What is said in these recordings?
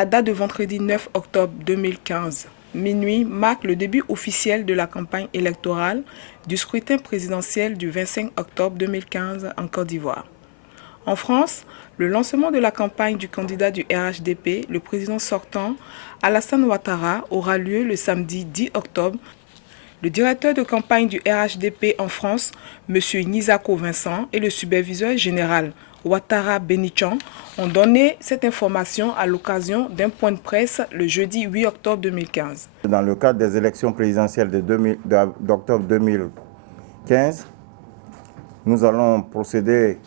La date de vendredi 9 octobre 2015, minuit, marque le début officiel de la campagne électorale du scrutin présidentiel du 25 octobre 2015 en Côte d'Ivoire. En France, le lancement de la campagne du candidat du RHDP, le président sortant, Alassane Ouattara, aura lieu le samedi 10 octobre. Le directeur de campagne du RHDP en France, M. Nizako Vincent, et le superviseur général Ouattara Benichan ont donné cette information à l'occasion d'un point de presse le jeudi 8 octobre 2015. Dans le cadre des élections présidentielles d'octobre 2015, nous allons procéder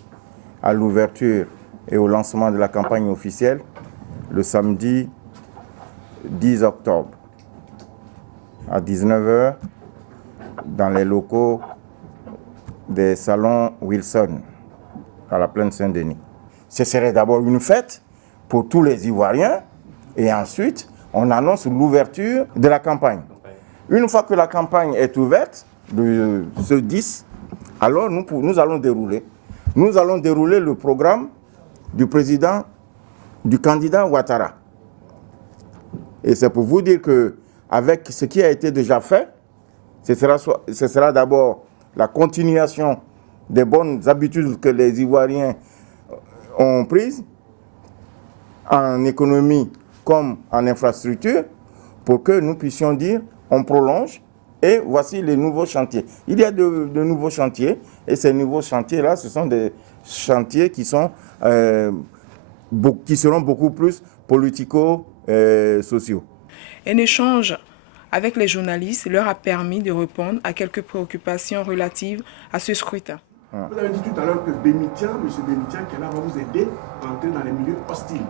à l'ouverture et au lancement de la campagne officielle le samedi 10 octobre à 19 h dans les locaux des salons Wilson à la plaine Saint-Denis. Ce serait d'abord une fête pour tous les Ivoiriens et ensuite on annonce l'ouverture de la campagne. Une fois que la campagne est ouverte, ce 10, alors nous allons dérouler. Nous allons dérouler le programme du candidat Ouattara. Et c'est pour vous dire qu'avec ce qui a été déjà fait, ce sera d'abord la continuation des bonnes habitudes que les Ivoiriens ont prises en économie comme en infrastructure pour que nous puissions dire on prolonge et voici les nouveaux chantiers. Il y a de nouveaux chantiers et ces nouveaux chantiers-là, ce sont des chantiers qui seront beaucoup plus politico-sociaux. Un échange avec les journalistes leur a permis de répondre à quelques préoccupations relatives à ce scrutin. Vous avez dit tout à l'heure que M. Benitian qui est là, va vous aider à entrer dans les milieux hostiles.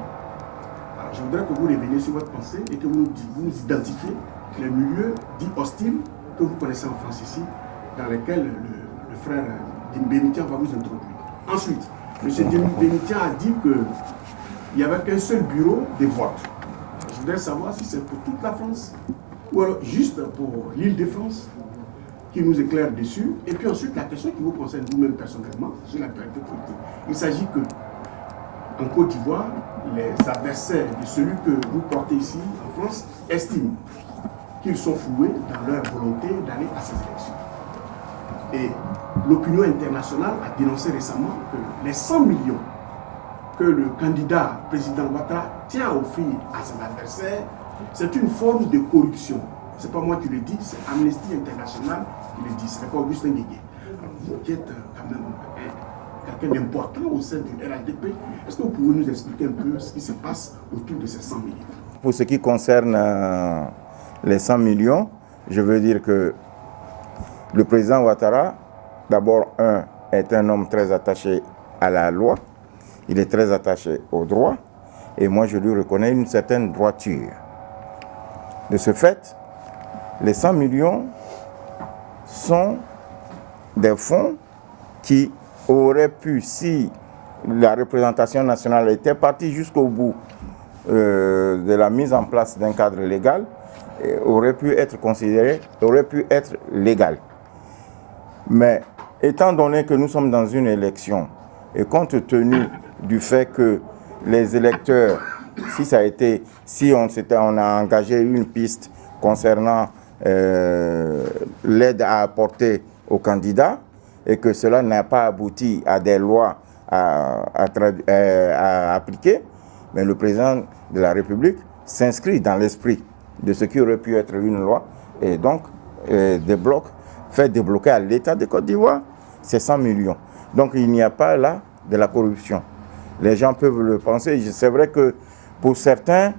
Alors, je voudrais que vous reveniez sur votre pensée et que vous nous identifiez les milieux dits hostiles que vous connaissez en France ici, dans lesquels le frère Benitian va vous introduire. Ensuite, M. Benitian a dit qu'il n'y avait qu'un seul bureau de vote. Je voudrais savoir si c'est pour toute la France ou alors juste pour l'Île-de-France, qui nous éclaire dessus. Et puis ensuite, la question qui vous concerne vous-même personnellement, sur l'actualité politique. Il s'agit que, en Côte d'Ivoire, les adversaires de celui que vous portez ici en France estiment qu'ils sont floués dans leur volonté d'aller à ces élections. Et l'opinion internationale a dénoncé récemment que les 100 millions que le candidat président Ouattara tient à offrir à ses adversaires, c'est une forme de corruption. Ce n'est pas moi qui le dis, c'est Amnesty International qui le dit, ce n'est pas Augustin Guégué. Vous qui êtes quand même quelqu'un d'important au sein du RHDP, est-ce que vous pouvez nous expliquer un peu ce qui se passe autour de ces 100 millions? Pour ce qui concerne les 100 millions, je veux dire que le président Ouattara, d'abord, est un homme très attaché à la loi, il est très attaché au droit, et moi je lui reconnais une certaine droiture. De ce fait, les 100 millions sont des fonds qui auraient pu, si la représentation nationale était partie jusqu'au bout de la mise en place d'un cadre légal, aurait pu être considéré, aurait pu être légal. Mais étant donné que nous sommes dans une élection et compte tenu du fait que les électeurs, si on a engagé une piste concernant l'aide à apporter aux candidats et que cela n'a pas abouti à des lois à appliquer, mais le président de la République s'inscrit dans l'esprit de ce qui aurait pu être une loi et donc fait débloquer à l'État de Côte d'Ivoire ces 100 millions. Donc il n'y a pas là de la corruption. Les gens peuvent le penser. C'est vrai que pour certains,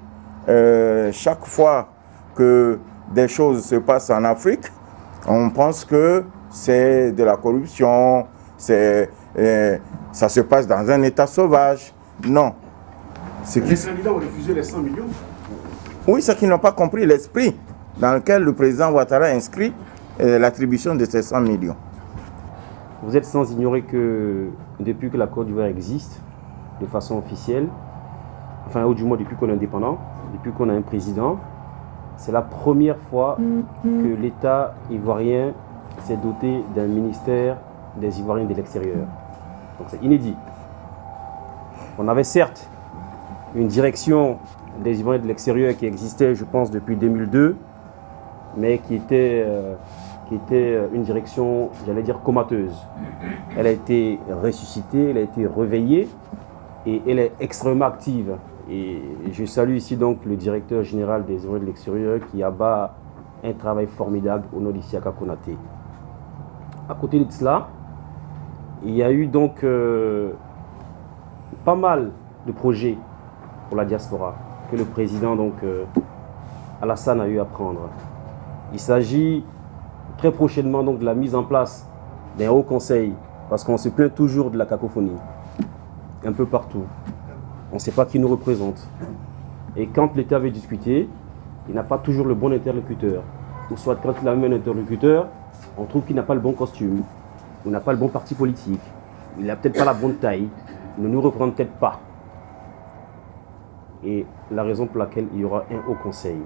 chaque fois que des choses se passent en Afrique, on pense que c'est de la corruption, ça se passe dans un état sauvage. Non. Les candidats ont refusé les 100 millions. Oui, c'est qu'ils n'ont pas compris l'esprit dans lequel le président Ouattara inscrit l'attribution de ces 100 millions. Vous êtes sans ignorer que depuis que la Côte d'Ivoire existe, de façon officielle, enfin, ou du moins depuis qu'on est indépendant, depuis qu'on a un président, c'est la première fois que l'État ivoirien s'est doté d'un ministère des Ivoiriens de l'extérieur. Donc c'est inédit. On avait certes une direction des Ivoiriens de l'extérieur qui existait, je pense, depuis 2002, mais qui était une direction, j'allais dire, comateuse. Elle a été ressuscitée, elle a été réveillée et elle est extrêmement active. Et je salue ici donc le directeur général des Ivoiriens de l'extérieur qui abat un travail formidable au nom d'Isiaka Konaté. À côté de cela, il y a eu donc pas mal de projets pour la diaspora que le président donc, Alassane a eu à prendre. Il s'agit très prochainement donc, de la mise en place d'un haut conseil, parce qu'on se plaint toujours de la cacophonie, un peu partout. On ne sait pas qui nous représente. Et quand l'État veut discuter, il n'a pas toujours le bon interlocuteur. Ou soit quand il a même un interlocuteur, on trouve qu'il n'a pas le bon costume, ou n'a pas le bon parti politique, il n'a peut-être pas la bonne taille, il ne nous représente peut-être pas. Et la raison pour laquelle il y aura un haut conseil.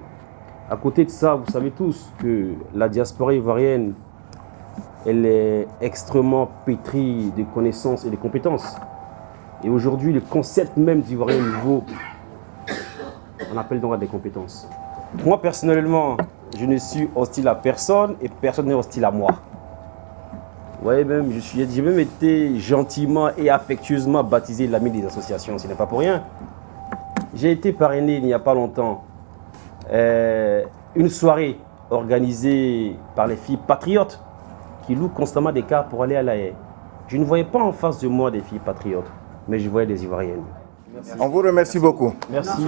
À côté de ça, vous savez tous que la diaspora ivoirienne, elle est extrêmement pétrie de connaissances et de compétences. Et aujourd'hui, le concept même d'Ivoirien nouveau, on appelle donc à des compétences. Moi, personnellement, je ne suis hostile à personne et personne n'est hostile à moi. Vous voyez, même, j'ai même été gentiment et affectueusement baptisé l'ami des associations, ce n'est pas pour rien. J'ai été parrainé il n'y a pas longtemps une soirée organisée par les filles patriotes qui louent constamment des cars pour aller à La Haye. Je ne voyais pas en face de moi des filles patriotes, mais je voyais des Ivoiriennes. On vous remercie beaucoup. Merci.